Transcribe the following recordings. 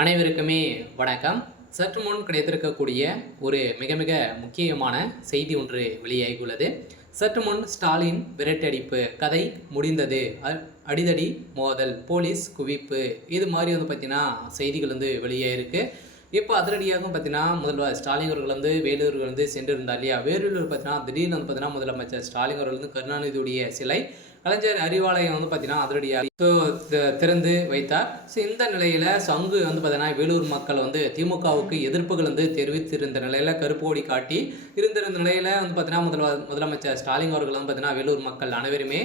அனைவருக்குமே வணக்கம். சற்று முன் கிடைத்திருக்கக்கூடிய ஒரு மிக மிக முக்கியமான செய்தி ஒன்று வெளியாகியுள்ளது. சற்று முன் ஸ்டாலின் விரட்டடிப்பு கதை முடிந்தது, அடிதடி மோதல், போலீஸ் குவிப்பு, இது மாதிரி பார்த்தீங்கன்னா செய்திகள் வெளியாயிருக்கு. இப்போ அதிரடியாக பார்த்தீங்கன்னா முதல்வர் ஸ்டாலின் அவர்கள் வேலூர் சென்றிருந்தார் இல்லையா? வேலூர் பார்த்தீங்கன்னா திடீர்னு பார்த்தீங்கன்னா முதலமைச்சர் ஸ்டாலின் அவர்கள் கருணாநிதியுடைய சிலை கலைஞர் அறிவாலயம் பார்த்தீங்கன்னா அதிரடியாக திறந்து வைத்தார். ஸோ இந்த நிலையில் அங்கு பார்த்தீங்கன்னா வேலூர் மக்கள் திமுகவுக்கு எதிர்ப்புகள் தெரிவித்திருந்த நிலையில் கருப்பு கொடி காட்டி இருந்திருந்த நிலையில் பார்த்தீங்கன்னா முதலமைச்சர் ஸ்டாலின் அவர்கள் பார்த்தீங்கன்னா வேலூர் மக்கள் அனைவருமே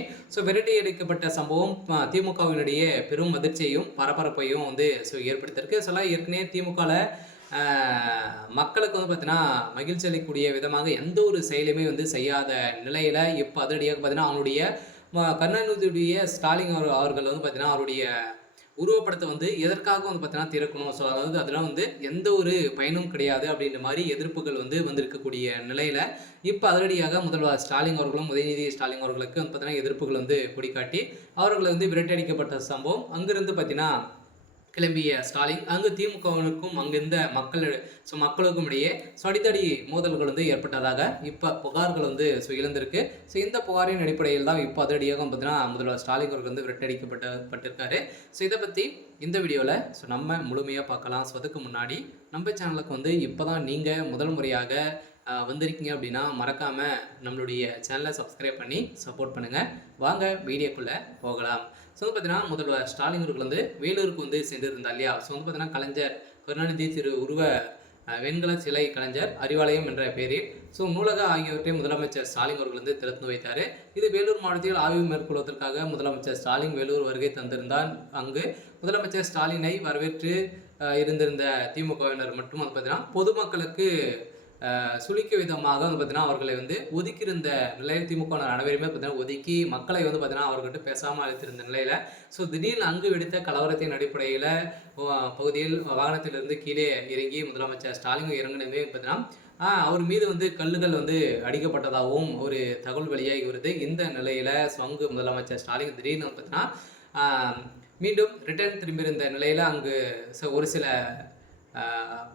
விரட்டி அடிக்கப்பட்ட சம்பவம் திமுகவினுடைய பெரும் அதிர்ச்சியையும் பரபரப்பையும் ஏற்படுத்தியிருக்கு. ஏற்கனவே திமுகவில் மக்களுக்கு பார்த்தீங்கன்னா மகிழ்ச்சி அளிக்கக்கூடிய விதமாக எந்த ஒரு செயலுமே செய்யாத நிலையில் இப்போ அதிரடியாக பார்த்தீங்கன்னா அவனுடைய கருணாநிதியுடைய ஸ்டாலின் அவர்கள் பார்த்தீங்கன்னா அவருடைய உருவப்படத்தை எதற்காக பார்த்தீங்கன்னா திறக்கணும். ஸோ அதாவது அதெல்லாம் எந்த ஒரு பயனும் கிடையாது அப்படின்ற மாதிரி எதிர்ப்புகள் வந்திருக்கக்கூடிய நிலையில் இப்போ அதிரடியாக முதல்வர் ஸ்டாலின் அவர்களும் உதயநிதி ஸ்டாலின் அவர்களுக்கு பார்த்தீங்கன்னா எதிர்ப்புகள் கொடிக்காட்டி அவர்களை விரட்டடிக்கப்பட்ட சம்பவம் அங்கிருந்து பார்த்தீங்கன்னா கிளம்பிய ஸ்டாலின் அங்கு திமுகவினருக்கும் அங்கிருந்த மக்களுக்கும் இடையே அடித்தடி மோதல்கள் ஏற்பட்டதாக இப்போ புகார்கள் எழுந்திருக்கு. ஸோ இந்த புகாரின் அடிப்படையில் தான் இப்போ அதிரடியாக பார்த்தீங்கன்னா முதல்வர் ஸ்டாலின் அவர்கள் விரட்டடிக்கப்பட்டிருக்காரு. ஸோ இதை பற்றி இந்த வீடியோவில் நம்ம முழுமையாக பார்க்கலாம். ஸோ அதுக்கு முன்னாடி நம்ம சேனலுக்கு இப்போ தான் நீங்கள் முதல் முறையாக வந்திருக்கீங்க அப்படின்னா மறக்காமல் நம்மளுடைய சேனலை சப்ஸ்கிரைப் பண்ணி சப்போர்ட் பண்ணுங்கள். வாங்க வீடியோக்குள்ளே போகலாம். ஸோ பார்த்தீங்கன்னா முதல்வர் ஸ்டாலின் அவர்கள் வேலூருக்கு சென்றிருந்தார் இல்லையா? ஸோ பார்த்தீங்கன்னா கலைஞர் கருணாநிதி உருவ வெண்கல சிலை கலைஞர் அறிவாலயம் என்ற பெயரில் நூலக ஆகியவற்றை முதலமைச்சர் ஸ்டாலின் அவர்கள் திறந்து வைத்தார். இது வேலூர் மாவட்டத்தில் ஆய்வு மேற்கொள்வதற்காக முதலமைச்சர் ஸ்டாலின் வேலூர் வருகை தந்திருந்தார். அங்கு முதலமைச்சர் ஸ்டாலினை வரவேற்று இருந்திருந்த திமுகவினர் மட்டும் பார்த்தீங்கன்னா பொதுமக்களுக்கு சுழிக்க விதமாக பார்த்தீங்கன்னா அவர்களை ஒதுக்கியிருந்த நிலையில் திமுக அனைவருமே பார்த்தீங்கன்னா ஒதுக்கி மக்களை பார்த்தீங்கன்னா அவர்கிட்ட பேசாமல் அழைத்திருந்த நிலையில் திடீர்னு அங்கு வெடித்த கலவரத்தின் அடிப்படையில் பகுதியில் வாகனத்திலிருந்து கீழே இறங்கி முதலமைச்சர் ஸ்டாலின் இறங்கினதே பார்த்தீங்கன்னா அவர் மீது கல்லுகள் அடிக்கப்பட்டதாகவும் ஒரு தகவல் வெளியாகி வருது. இந்த நிலையில் அங்கு முதலமைச்சர் ஸ்டாலின் திடீர்னு பார்த்தீங்கன்னா மீண்டும் ரிட்டர்ன் திரும்பியிருந்த நிலையில் அங்கு ஒரு சில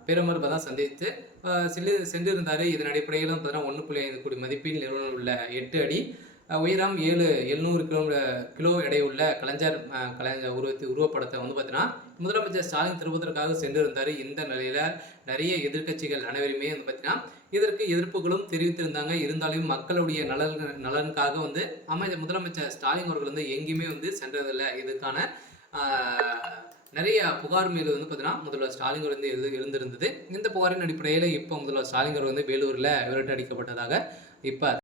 பெருமர் தான் சந்தித்து சென்றிருந்தார். இதன் அடிப்படையிலும் பார்த்தீங்கன்னா 1.5 கோடி மதிப்பில் நிறுவனம் உள்ள 8 அடி உயரம் 700 கிலோ எடையுள்ள கலைஞர் உருவப்படத்தை பார்த்தீங்கன்னா முதலமைச்சர் ஸ்டாலின் திருப்பதற்காக சென்றிருந்தார். இந்த நிலையில் நிறைய எதிர்க்கட்சிகள் அனைவருமே பார்த்தீங்கன்னா இதற்கு எதிர்ப்புகளும் தெரிவித்திருந்தாங்க. இருந்தாலும் மக்களுடைய நலனுக்காக முதலமைச்சர் ஸ்டாலின் அவர்கள் எங்கேயுமே சென்றதில்லை. இதுக்கான நிறைய புகார் மீது பார்த்தீங்கன்னா முதல்வர் ஸ்டாலின் இருந்திருந்தது. இந்த புகாரின் அடிப்படையில் இப்போ முதல்வர் ஸ்டாலின் வேலூரில் விரட்டடிக்கப்பட்டதாக இப்போ